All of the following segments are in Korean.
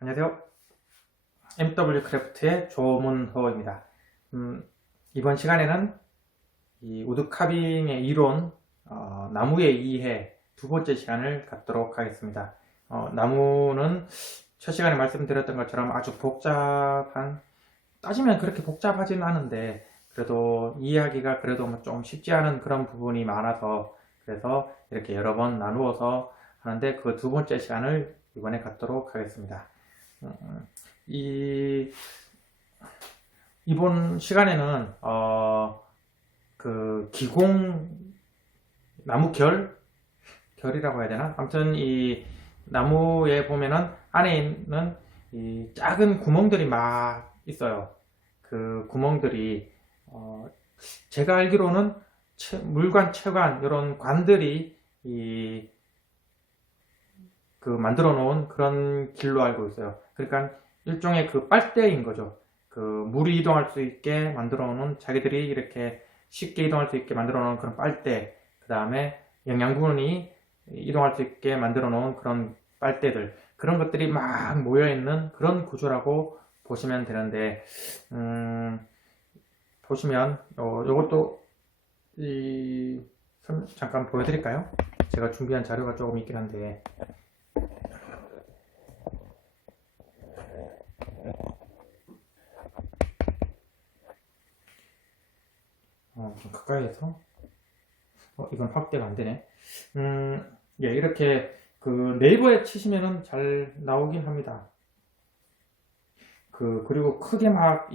안녕하세요. MW 크래프트의 조문호입니다. 이번 시간에는 이 우드 카빙의 이론, 나무의 이해 두 번째 시간을 갖도록 하겠습니다. 나무는 첫 시간에 말씀드렸던 것처럼 아주 복잡한, 따지면 그렇게 복잡하지는 않은데 그래도 이해하기가 그래도 좀 쉽지 않은 그런 부분이 많아서, 그래서 이렇게 여러 번 나누어서 하는데 그 두 번째 시간을 이번에 갖도록 하겠습니다. 이 이번 시간에는 그 기공 나무 결이라고 해야 되나? 아무튼 이 나무에 보면은 안에 있는 이 작은 구멍들이 막 있어요. 그 구멍들이 제가 알기로는 물관, 체관 이런 관들이 이 그 만들어 놓은 그런 길로 알고 있어요. 그러니까 일종의 그 빨대인 거죠. 그 물이 이동할 수 있게 만들어 놓은, 자기들이 이렇게 쉽게 이동할 수 있게 만들어 놓은 그런 빨대, 그 다음에 영양분이 이동할 수 있게 만들어 놓은 그런 빨대들, 그런 것들이 막 모여 있는 그런 구조라고 보시면 되는데, 보시면 요것도 잠깐 보여드릴까요? 제가 준비한 자료가 조금 있긴 한데, 좀 가까이에서, 이건 확대가 안 되네. 예, 이렇게 그 네이버에 치시면은 잘 나오긴 합니다. 그리고 크게 막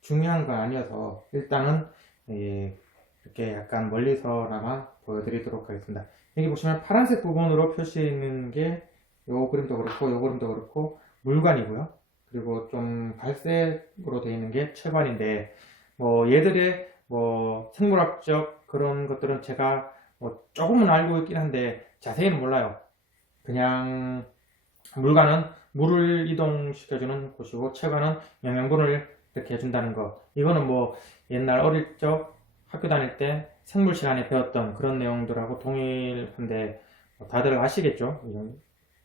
중요한 건 아니어서 일단은 이렇게 약간 멀리서나마 보여드리도록 하겠습니다. 여기 보시면 파란색 부분으로 표시해 있는 게 요 그림도 그렇고 요 그림도 그렇고 물관이고요. 그리고 좀 갈색으로 되어 있는 게 채관인데, 뭐 얘들의 뭐 생물학적 그런 것들은 제가 뭐 조금은 알고 있긴 한데 자세히는 몰라요. 그냥 물관은 물을 이동시켜주는 곳이고, 채관은 영양분을 이렇게 해준다는 거. 이거는 뭐 옛날 어릴 적 학교 다닐 때 생물 시간에 배웠던 그런 내용들하고 동일한데, 다들 아시겠죠? 이건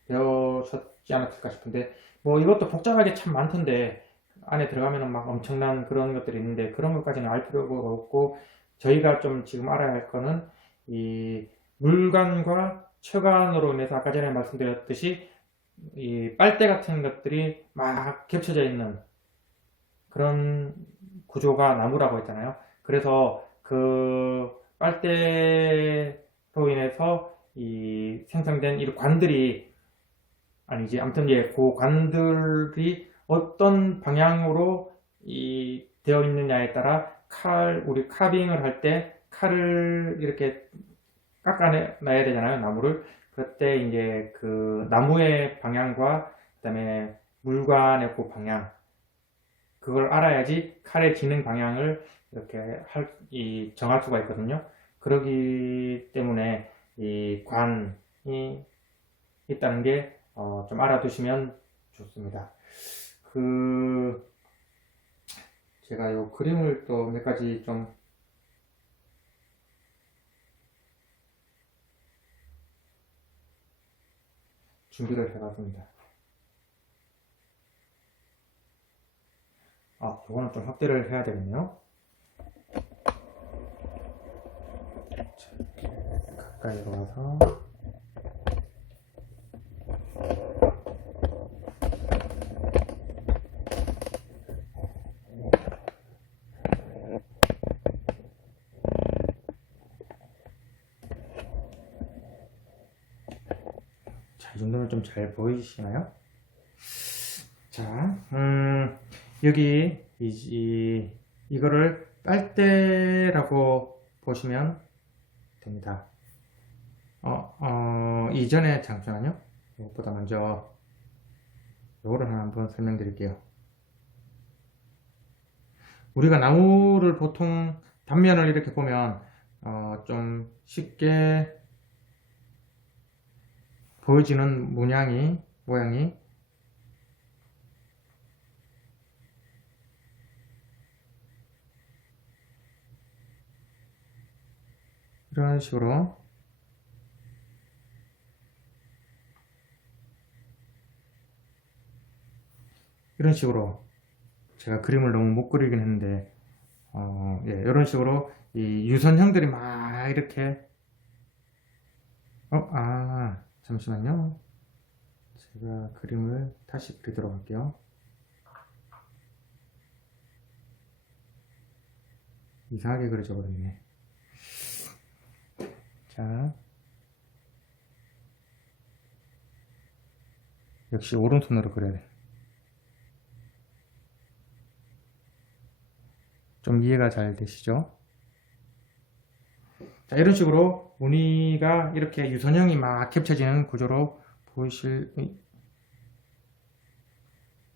배우셨지 않았을까 싶은데, 뭐 이것도 복잡하게 참 많던데 안에 들어가면 막 엄청난 그런 것들이 있는데 그런 것까지는 알 필요가 없고, 저희가 좀 지금 알아야 할 거는 이 물관과 체관으로 인해서 아까 전에 말씀드렸듯이 이 빨대 같은 것들이 막 겹쳐져 있는 그런 구조가 나무라고 했잖아요. 그래서 그 빨대로 인해서 이 생성된 이 관들이, 아니지, 아무튼 예, 그 관들이 어떤 방향으로 되어 있느냐에 따라 우리 카빙을 할 때 칼을 이렇게 깎아내야 되잖아요, 나무를. 그때 이제 그 나무의 방향과 그다음에 물관의 그 방향, 그걸 알아야지 칼의 지능 방향을 이렇게 정할 수가 있거든요. 그러기 때문에 이 관이 있다는 게 좀 알아두시면 좋습니다. 제가 요 그림을 또 몇 가지 좀 준비를 해봤습니다. 이거는 좀 확대를 해야 되겠네요. 가까이로 와서. 자, 이 정도면 좀 잘 보이시나요? 자, 여기 이거를 빨대라고 보시면 됩니다. 이전에 잠시만요. 무엇보다 먼저 이거를 한번 설명드릴게요. 우리가 나무를 보통 단면을 이렇게 보면 좀 쉽게 보여지는 모양이 이런 식으로 이런 식으로 제가 그림을 너무 못 그리긴 했는데 예, 이런 식으로 이 유선형들이 막 이렇게 잠시만요. 제가 그림을 다시 그리도록 할게요. 이상하게 그려져 버렸네. 자, 역시 오른손으로 그려야 돼. 좀 이해가 잘 되시죠? 자, 이런 식으로 무늬가 이렇게 유선형이 막 겹쳐지는 구조로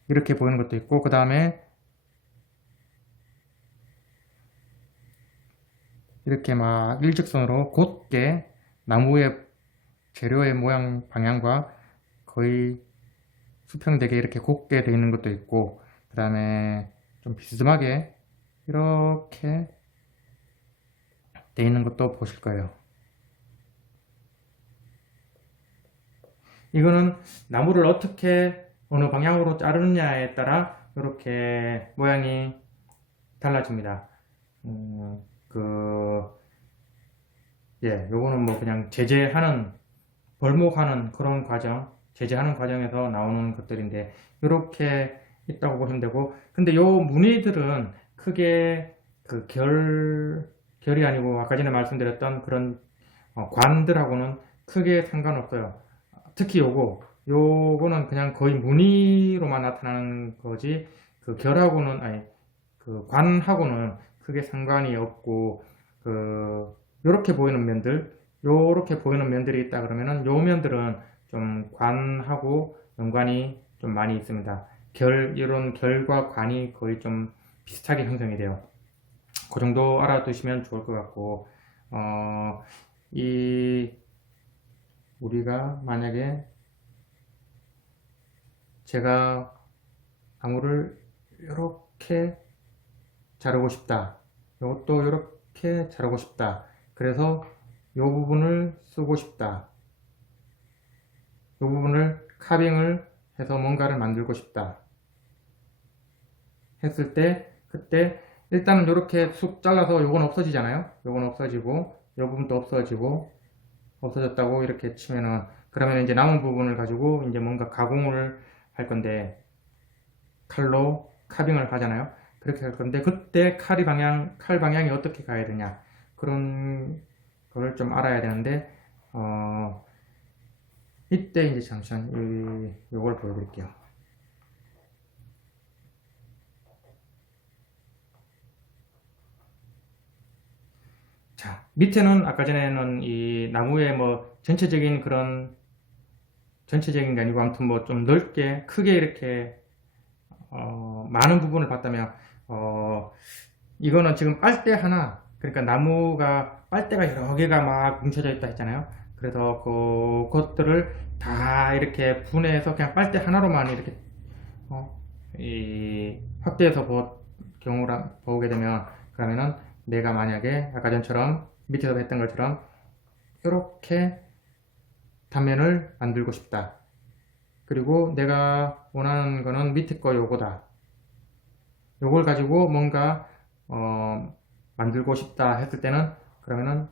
이렇게 보이는 것도 있고, 그 다음에 이렇게 막 일직선으로 곧게 나무의 재료의 모양 방향과 거의 수평되게 이렇게 곧게 되어 있는 것도 있고, 그 다음에 좀 비스듬하게 이렇게 되어 있는 것도 보실 거예요. 이거는 나무를 어떻게 어느 방향으로 자르느냐에 따라 이렇게 모양이 달라집니다. 요거는 뭐 그냥 제재하는, 벌목하는 그런 과정, 제재하는 과정에서 나오는 것들인데, 이렇게 있다고 보시면 되고, 근데 요 무늬들은 크게 결이 아니고, 아까 전에 말씀드렸던 그런 관들하고는 크게 상관없어요. 특히 요거는 그냥 거의 무늬로만 나타나는 거지, 그 관하고는 크게 상관이 없고, 요렇게 보이는 면들이 있다 그러면은, 요 면들은 좀 관하고 연관이 좀 많이 있습니다. 이런 결과 관이 거의 좀 비슷하게 형성이 돼요. 그 정도 알아두시면 좋을 것 같고, 우리가 만약에 제가 나무를 이렇게 자르고 싶다. 이것도 이렇게 자르고 싶다. 그래서 이 부분을 쓰고 싶다. 이 부분을 카빙을 해서 뭔가를 만들고 싶다. 했을 때, 그때 일단은 이렇게 쑥 잘라서 요건 없어지잖아요. 요건 없어지고, 요 부분도 없어졌다고 이렇게 치면은, 그러면 이제 남은 부분을 가지고 이제 뭔가 가공을 할 건데, 칼로 카빙을 하잖아요. 그렇게 할 건데, 그때 칼 방향이 어떻게 가야 되냐. 그런 걸 좀 알아야 되는데, 이때 이제 잠시만, 요걸 보여드릴게요. 자, 밑에는 아까 전에는 이 나무의 뭐 전체적인 게 아니고 아무튼 뭐 좀 넓게 크게 이렇게 많은 부분을 봤다면 이거는 지금 빨대 하나, 그러니까 나무가 빨대가 여러 개가 막 뭉쳐져 있다 했잖아요. 그래서 그것들을 다 이렇게 분해해서 그냥 빨대 하나로만 이렇게 확대해서 보게 되면, 그러면은 내가 만약에 아까 전처럼 밑에서 했던 것처럼 이렇게 단면을 만들고 싶다. 그리고 내가 원하는 거는 밑에 거 요거다. 요걸 가지고 뭔가 만들고 싶다 했을 때는, 그러면은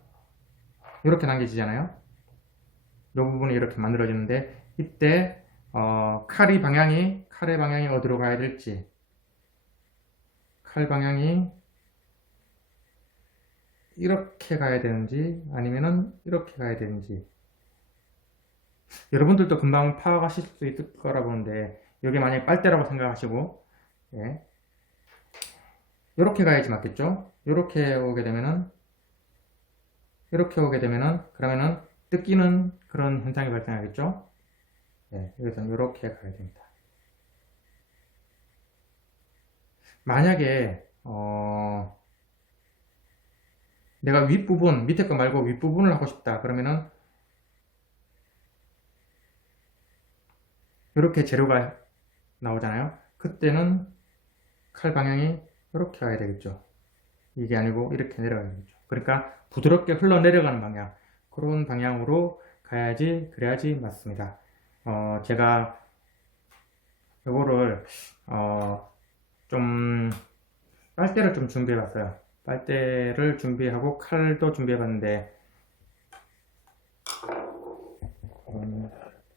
이렇게 남겨지잖아요. 요 부분이 이렇게 만들어지는데, 이때 칼의 방향이 어디로 가야 될지, 칼 방향이 이렇게 가야 되는지 아니면은 이렇게 가야 되는지, 여러분들도 금방 파악하실 수 있을 거라 보는데, 이게 만약에 빨대라고 생각하시고, 이렇게 가야지 맞겠죠? 이렇게 오게 되면은 그러면은 뜯기는 그런 현상이 발생하겠죠? 여기서는 이렇게 가야 됩니다. 만약에 내가 윗부분, 밑에 거 말고 윗부분을 하고 싶다 그러면은 이렇게 재료가 나오잖아요. 그때는 칼 방향이 이렇게 가야 되겠죠. 이게 아니고 이렇게 내려가야 되겠죠. 그러니까 부드럽게 흘러내려가는 방향, 그런 방향으로 그래야지 맞습니다. 제가 이거를 빨대를 좀 준비해 봤어요. 빨대를 준비하고 칼도 준비해 봤는데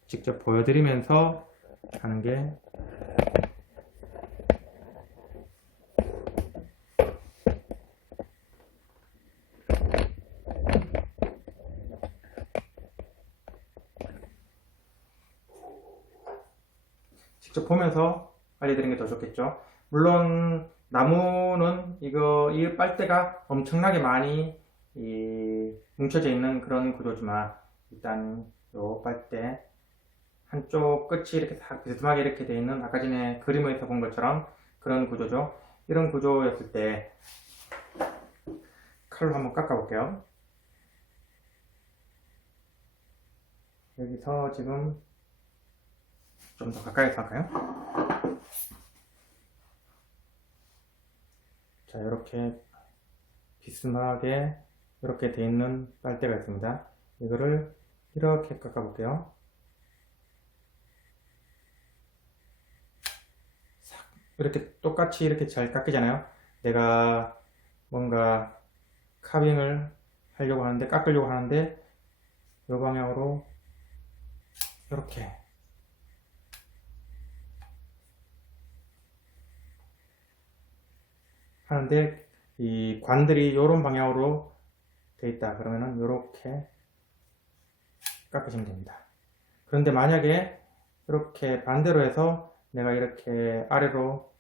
직접 보여드리면서 하는 게 직접 보면서 알려드리는 게 더 좋겠죠. 물론 나무는 이 빨대가 엄청나게 많이 뭉쳐져 있는 그런 구조지만 일단 요 빨대 한쪽 끝이 이렇게 다 비스듬하게 이렇게 되어 있는 아까 전에 그림에서 본 것처럼 그런 구조죠. 이런 구조였을 때 칼로 한번 깎아 볼게요. 여기서 지금 좀 더 가까이서 할까요? 자, 이렇게 비스듬하게 이렇게 되어 있는 빨대가 있습니다. 이거를 이렇게 깎아 볼게요. 이렇게 똑같이 이렇게 잘 깎이잖아요. 내가 뭔가 카빙을 하려고 하는데, 깎으려고 하는데 이 방향으로 이렇게 하는데 이 관들이 이런 방향으로 되어 있다 그러면은 이렇게 깎으시면 됩니다. 그런데 만약에 이렇게 반대로 해서 내가 이렇게 아래로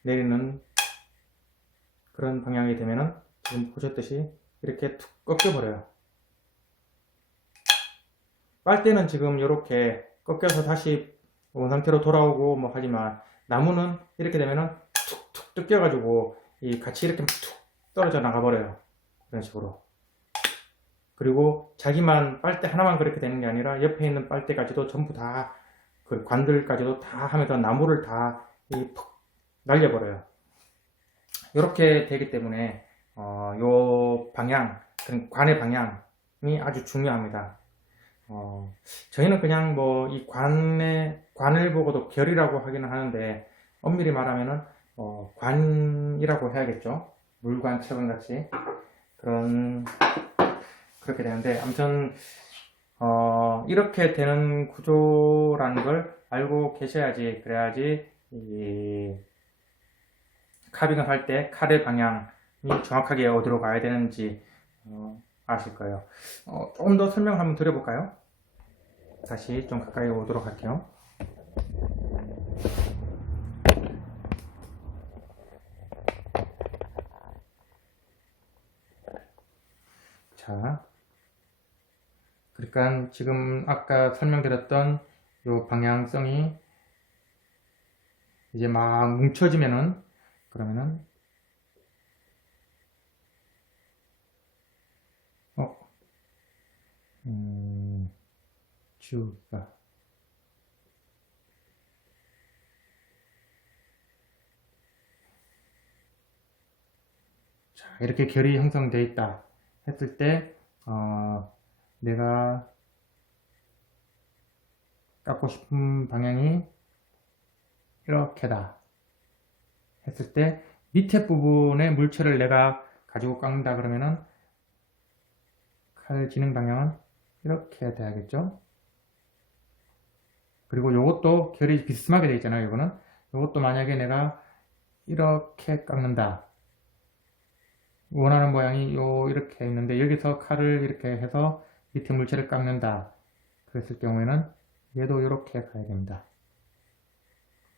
내리는 그런 방향이 되면은 지금 보셨듯이 이렇게 툭 꺾여 버려요. 빨대는 지금 이렇게 꺾여서 다시 원상태로 돌아오고 뭐 하지만 나무는 이렇게 되면은 툭툭 뜯겨 가지고 같이 이렇게 툭 떨어져 나가 버려요. 이런 식으로. 그리고 자기만 빨대 하나만 그렇게 되는 게 아니라 옆에 있는 빨대까지도 전부 다 그 관들까지도 다 하면서 나무를 다 푹 날려버려요. 이렇게 되기 때문에 요 방향, 관의 방향이 아주 중요합니다. 저희는 그냥 뭐 이 관을 보고도 결이라고 하기는 하는데 엄밀히 말하면은 관이라고 해야겠죠. 물관, 채관 같이 그렇게 되는데 아무튼 이렇게 되는 구조라는 걸 알고 계셔야지 그래야지 카빙을 할 때 칼의 방향이 정확하게 어디로 가야 되는지 아실 거예요. 조금 더 설명 한번 드려볼까요? 다시 좀 가까이 오도록 할게요. 자, 그러니까 지금 아까 설명드렸던 요 방향성이 이제 막 뭉쳐지면은 그러면은 주가 자, 이렇게 결이 형성되어 있다 했을 때 내가 깎고 싶은 방향이 이렇게다 했을 때 밑에 부분의 물체를 내가 가지고 깎는다 그러면은 칼 진행 방향은 이렇게 돼야겠죠. 그리고 요것도 결이 비스듬하게 되어 있잖아요. 요것도 만약에 내가 이렇게 깎는다, 원하는 모양이 이렇게 있는데 여기서 칼을 이렇게 해서 밑에 물체를 깎는다 그랬을 경우에는 얘도 이렇게 가야 됩니다.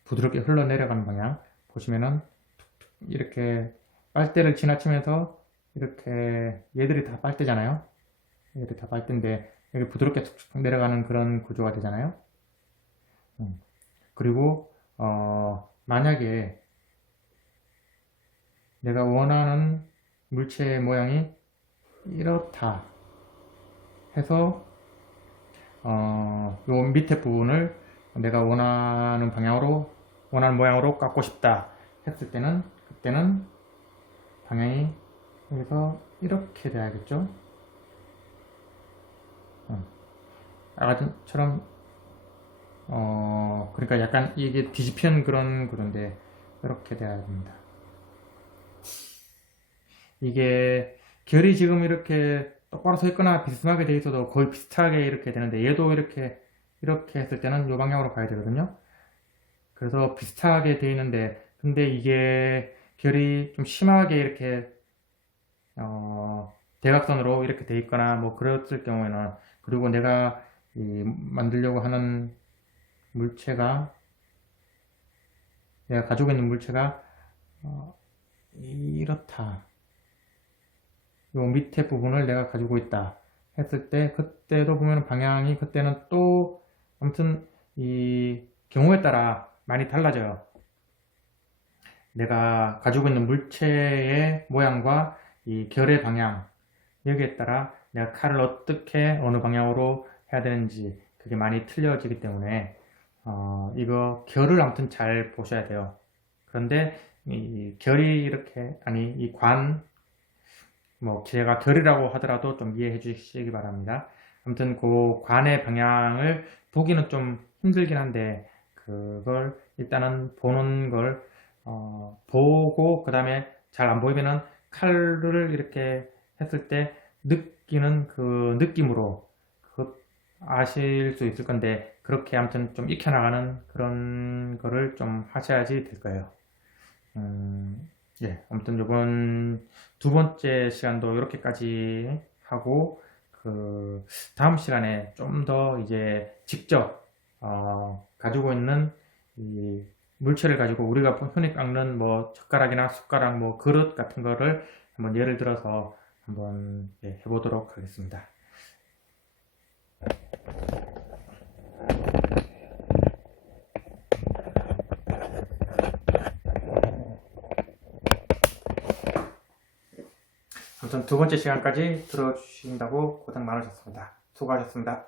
부드럽게 흘러내려가는 방향 보시면은 툭툭 이렇게 빨대를 지나치면서 이렇게 얘들이 다 빨대잖아요. 얘들이 다 빨대인데 여기 부드럽게 툭툭 내려가는 그런 구조가 되잖아요. 그리고 만약에 내가 원하는 물체의 모양이 이렇다 해서 요 밑에 부분을 내가 원하는 모양으로 깎고 싶다 했을 때는 그때는 방향이 여기서 이렇게 돼야겠죠. 아까처럼 그러니까 약간 이게 뒤집힌 그런 구조인데 이렇게 돼야 됩니다. 이게 결이 지금 이렇게 똑바로 서 있거나 비스듬하게 돼 있어도 거의 비슷하게 이렇게 되는데 얘도 이렇게 했을 때는 이 방향으로 가야 되거든요. 그래서 비슷하게 돼 있는데 근데 이게 결이 좀 심하게 이렇게 대각선으로 이렇게 돼 있거나 뭐 그랬을 경우에는, 그리고 내가 만들려고 하는 물체가, 내가 가지고 있는 물체가 이렇다, 요 밑에 부분을 내가 가지고 있다 했을 때, 그때도 보면 방향이 그때는 또 아무튼 이 경우에 따라 많이 달라져요. 내가 가지고 있는 물체의 모양과 이 결의 방향, 여기에 따라 내가 칼을 어떻게 어느 방향으로 해야 되는지 그게 많이 틀려지기 때문에 이거 결을 아무튼 잘 보셔야 돼요. 그런데 이 결이 이렇게, 아니 이 관, 뭐 제가 결이라고 하더라도 좀 이해해 주시기 바랍니다. 아무튼 그 관의 방향을 보기는 좀 힘들긴 한데, 그걸 일단은 보는 걸 보고 그 다음에 잘 안 보이면은 칼을 이렇게 했을 때 느끼는 그 느낌으로 아실 수 있을 건데, 그렇게 아무튼 좀 익혀나가는 그런 거를 좀 하셔야지 될 거예요. 예, 아무튼 이번 두 번째 시간도 이렇게까지 하고, 그 다음 시간에 좀 더 이제 직접 가지고 있는 이 물체를 가지고 우리가 흔히 깎는 뭐 젓가락이나 숟가락, 뭐 그릇 같은 거를 한번 예를 들어서 한번 해보도록 하겠습니다. 아무튼 두 번째 시간까지 들어주신다고 고생 많으셨습니다. 수고하셨습니다.